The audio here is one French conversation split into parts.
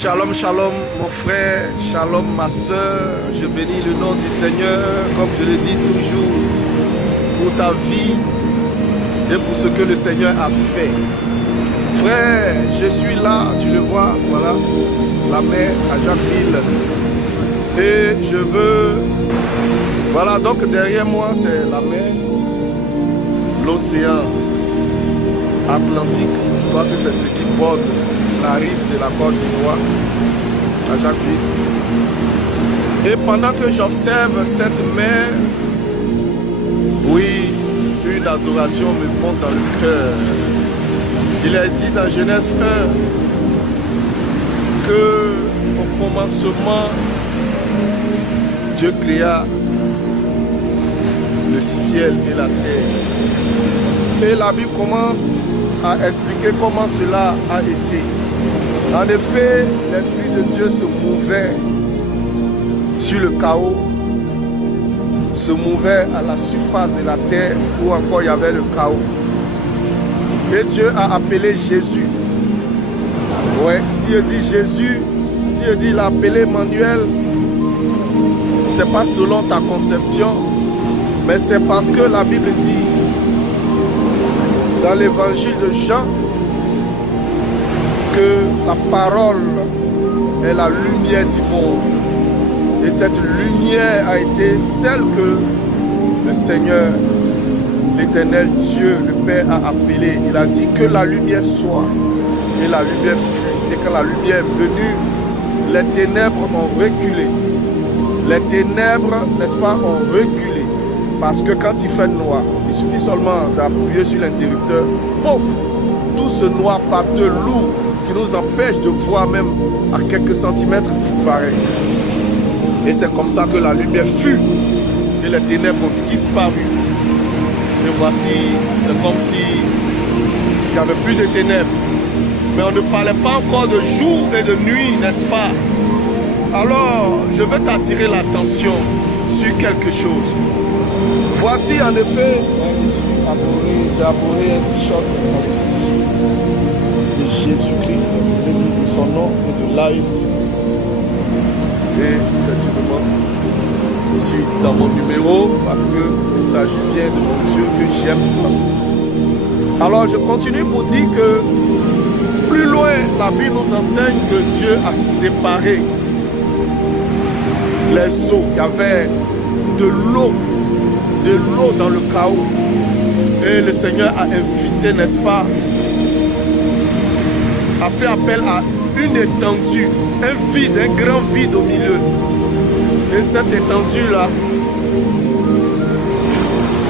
Shalom, shalom mon frère, shalom ma soeur, je bénis le nom du Seigneur, comme je le dis toujours, pour ta vie et pour ce que le Seigneur a fait. Frère, je suis là, tu le vois, voilà, la mer à Jacquesville. Et je veux, voilà, donc derrière moi c'est la mer, l'océan Atlantique, je crois que c'est ce qui borde la rive de la Côte d'Ivoire, à Jacquesville. Et pendant que j'observe cette mer, oui, une adoration me monte dans le cœur. Il est dit dans Genèse 1 que au commencement, Dieu créa le ciel et la terre. Et la Bible commence à expliquer comment cela a été. En effet, l'Esprit de Dieu se mouvait sur le chaos, se mouvait à la surface de la terre où encore il y avait le chaos. Et Dieu a appelé Jésus. Ouais, si je dis Jésus, si je dis l'appeler Emmanuel, ce n'est pas selon ta conception, mais c'est parce que la Bible dit dans l'évangile de Jean que la parole est la lumière du monde. Et cette lumière a été celle que le Seigneur, l'Éternel Dieu, le Père a appelée. Il a dit que la lumière soit. Et la lumière fut. Et quand la lumière est venue, les ténèbres ont reculé. Les ténèbres, n'est-ce pas, ont reculé. Parce que quand il fait noir, il suffit seulement d'appuyer sur l'interrupteur. Pouf! Tout ce noir pâteux, lourd, qui nous empêche de voir même à quelques centimètres disparaît. Et c'est comme ça que la lumière fut. Et les ténèbres ont disparu. Et voici, c'est comme si il n'y avait plus de ténèbres. Mais on ne parlait pas encore de jour et de nuit, n'est-ce pas? Alors, je veux t'attirer l'attention sur quelque chose. Voici en effet, j'ai abonné un t-shirt de Jésus-Christ, de son nom et de là ici. Et effectivement, je suis dans mon numéro parce que il s'agit bien de mon Dieu que j'aime. Alors je continue pour dire que plus loin, la Bible nous enseigne que Dieu a séparé les eaux. Il y avait de l'eau dans le chaos. Et le Seigneur a invité, n'est-ce pas, a fait appel à une étendue, un vide, un grand vide au milieu. Et cette étendue-là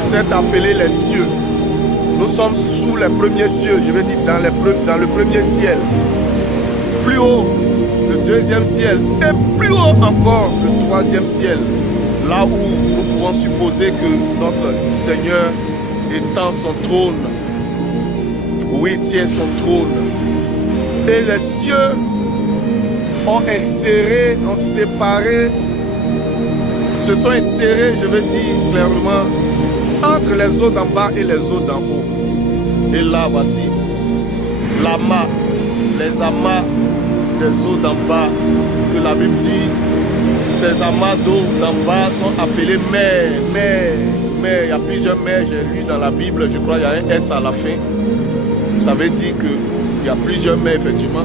s'est appelée les cieux. Nous sommes sous les premiers cieux, je veux dire dans le premier ciel. Plus haut, le deuxième ciel. Et plus haut encore, le troisième ciel. Là où nous pouvons supposer que notre Seigneur étend son trône. Oui, tient son trône. Et les cieux ont inséré, ont séparé, se sont insérés, je veux dire clairement, entre les eaux d'en bas et les eaux d'en haut. Et là, voici l'amas, les amas des eaux d'en bas, que la Bible dit, ces amas d'eau d'en bas sont appelés mers, mers. Il y a plusieurs mers, j'ai lu dans la Bible, je crois qu'il y a un S à la fin. Ça veut dire que il y a plusieurs mers, effectivement.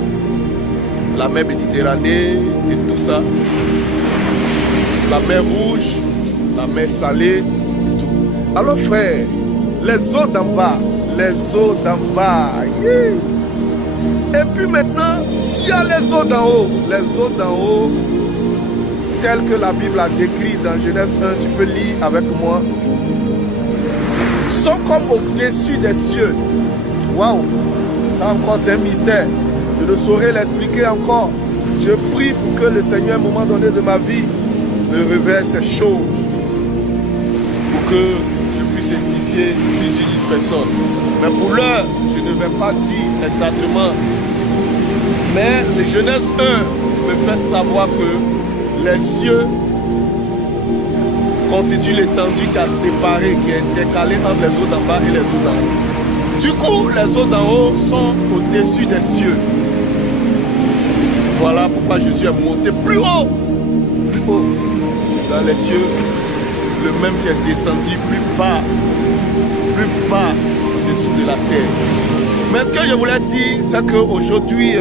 La mer Méditerranée et tout ça. La mer Rouge, la mer Salée, tout. Alors frère, les eaux d'en bas, yeah. Et puis maintenant, il y a les eaux d'en haut. Les eaux d'en haut, telles que la Bible a décrit dans Genèse 1, tu peux lire avec moi, sont comme au-dessus des cieux. Waouh! Encore c'est un mystère. Je ne saurais l'expliquer encore. Je prie pour que le Seigneur, à un moment donné de ma vie, me révèle ces choses. Pour que je puisse édifier plus d'une personne. Mais pour l'heure, je ne vais pas dire exactement. Mais le Genèse 1 me fait savoir que les cieux constituent l'étendue qui a séparé, qui est décalée entre les eaux d'en bas et les eaux d'en haut. Du coup, les eaux d'en haut sont au-dessus des cieux. Voilà pourquoi Jésus est monté plus haut dans les cieux, le même qui est descendu plus bas au-dessous de la terre. Mais ce que je voulais dire, c'est qu'aujourd'hui,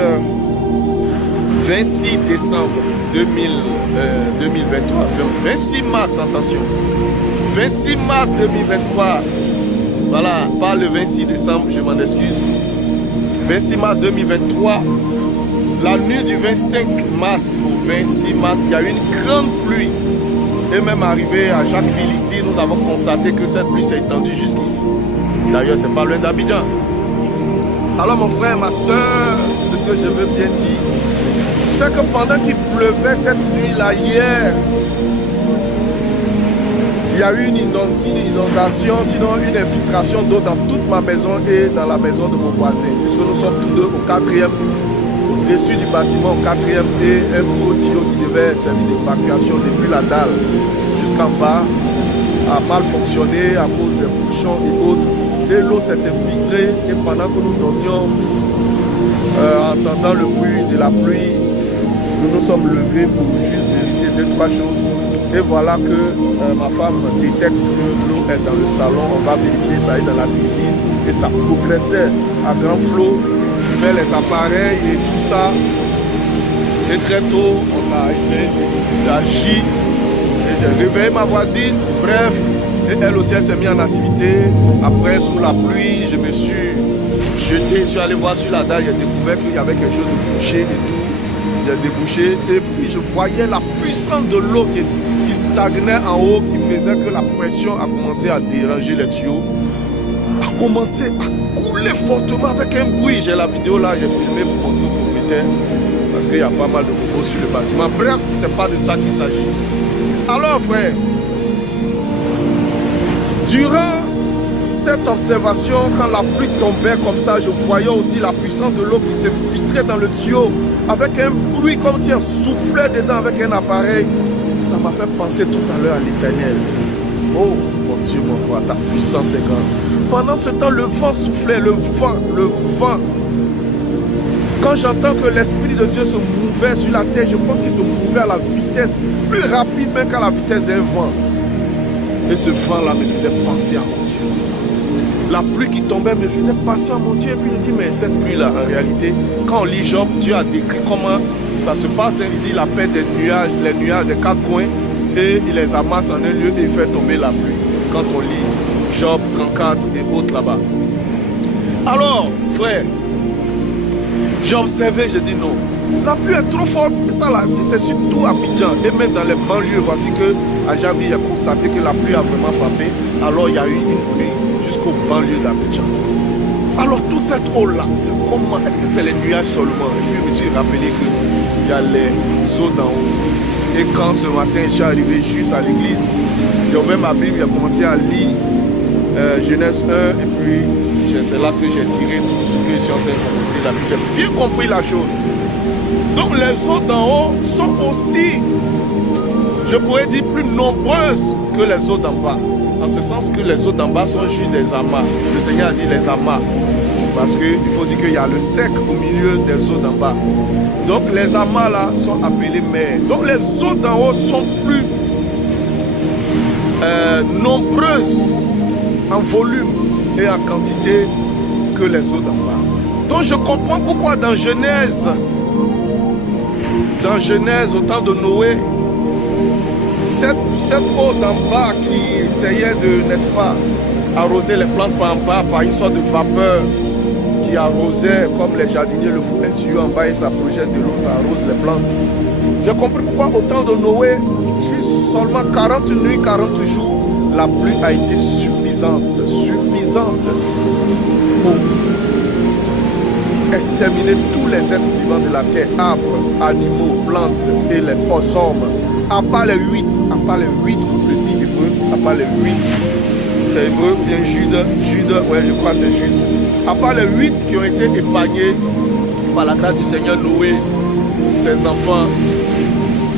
26 décembre 2023, 26 mars, attention, 26 mars 2023, voilà, pas le 26 décembre, je m'en excuse, 26 mars 2023, la nuit du 25 mars au 26 mars, il y a eu une grande pluie. Et même arrivé à Jacquesville ici, nous avons constaté que cette pluie s'est étendue jusqu'ici. D'ailleurs, c'est pas loin d'Abidjan. Alors mon frère, ma soeur, ce que je veux bien dire, c'est que pendant qu'il pleuvait cette nuit-là hier, il y a eu une inondation, sinon une infiltration d'eau dans toute ma maison et dans la maison de mon voisin. Puisque nous sommes tous deux au 4e, au-dessus du bâtiment, au 4e, et un gros tuyau qui devait servir d'évacuation depuis la dalle jusqu'en bas a mal fonctionné à cause des bouchons et autres. Et l'eau s'est infiltrée et pendant que nous dormions, entendant le bruit de la pluie, nous nous sommes levés pour juste vérifier 2-3 choses. Et voilà que ma femme détecte que l'eau est dans le salon. On va vérifier, ça est dans la cuisine. Et ça progressait à grand flot vers les appareils et tout ça. Et très tôt, on a essayé d'agir et de réveiller ma voisine. Bref, et elle aussi, elle s'est mise en activité. Après, sous la pluie, je me suis jeté, je suis allé voir sur la dalle. J'ai découvert qu'il y avait quelque chose de bouché et tout. J'ai débouché et puis je voyais la puissance de l'eau qui stagnait en haut, qui faisait que la pression a commencé à déranger les tuyaux, a commencé à couler fortement avec un bruit. J'ai la vidéo là, j'ai filmé pour montrer au propriétaire parce qu'il y a pas mal de propos sur le bâtiment. Bref, c'est pas de ça qu'il s'agit. Alors frère, durant cette observation, quand la pluie tombait comme ça, je voyais aussi la puissance de l'eau qui s'est filtrée dans le tuyau avec un bruit comme si elle soufflait dedans avec un appareil. Ça m'a fait penser tout à l'heure à l'Éternel. Oh mon Dieu, mon roi, ta puissance est grande. Pendant ce temps, le vent soufflait, le vent. Quand j'entends que l'Esprit de Dieu se mouvait sur la terre, je pense qu'il se mouvait à la vitesse plus rapide même qu'à la vitesse d'un vent. Et ce vent-là me faisait penser à mon Dieu. La pluie qui tombait me faisait penser à mon Dieu. Et puis il dit, mais cette pluie-là, en réalité, quand on lit Job, Dieu a décrit comment ça se passe. Il dit, il appelle des nuages, les nuages des 4 coins, et il les amasse en un lieu et il fait tomber la pluie. Quand on lit Job 34 et autres là-bas. Alors, frère, j'ai observé, j'ai dit non. La pluie est trop forte. Ça là, c'est surtout à Abidjan. Et même dans les banlieues, voici que à Javi, il a constaté que la pluie a vraiment frappé. Alors il y a eu une pluie jusqu'aux banlieues d'Abidjan. Alors toute cette eau-là, comment est-ce que c'est les nuages seulement? Et puis je me suis rappelé qu'il y a les eaux d'en haut. Et quand ce matin, je suis arrivé juste à l'église, j'ai ouvert ma Bible, j'ai commencé à lire Genèse 1, et puis c'est là que j'ai tiré tout ce que je suis en train de raconter là. J'ai bien compris la chose. Donc les eaux d'en haut sont aussi, je pourrais dire, plus nombreuses que les eaux d'en bas. En ce sens que les eaux d'en bas sont juste des amas. Le Seigneur a dit les amas. Parce qu'il faut dire qu'il y a le sec au milieu des eaux d'en bas. Donc les amas là sont appelés mers. Donc les eaux d'en haut sont plus nombreuses en volume et en quantité que les eaux d'en bas. Donc je comprends pourquoi dans Genèse au temps de Noé, cette eau d'en bas qui essayait de, n'est-ce pas, arroser les plantes par en bas par une sorte de vapeur qui arrosait comme les jardiniers le font, un tuyau en bas et ça projette de l'eau, ça arrose les plantes. J'ai compris pourquoi au temps de Noé, juste seulement 40 nuits, 40 jours, la pluie a été suffisante pour exterminer tous les êtres vivants de la terre, arbres, animaux, plantes et les hommes. À part les 8, pour le dire hébreu, à part les 8, c'est hébreu, bien Jude, ouais je crois que c'est Jude. À part les 8 qui ont été épargnés par la grâce du Seigneur Noé, ses enfants,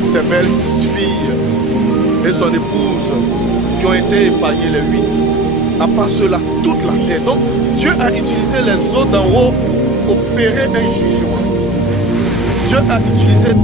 ses belles filles et son épouse qui ont été épargnés les 8. À part cela, toute la terre. Donc Dieu a utilisé les eaux d'en haut pour opérer un jugement. Dieu a utilisé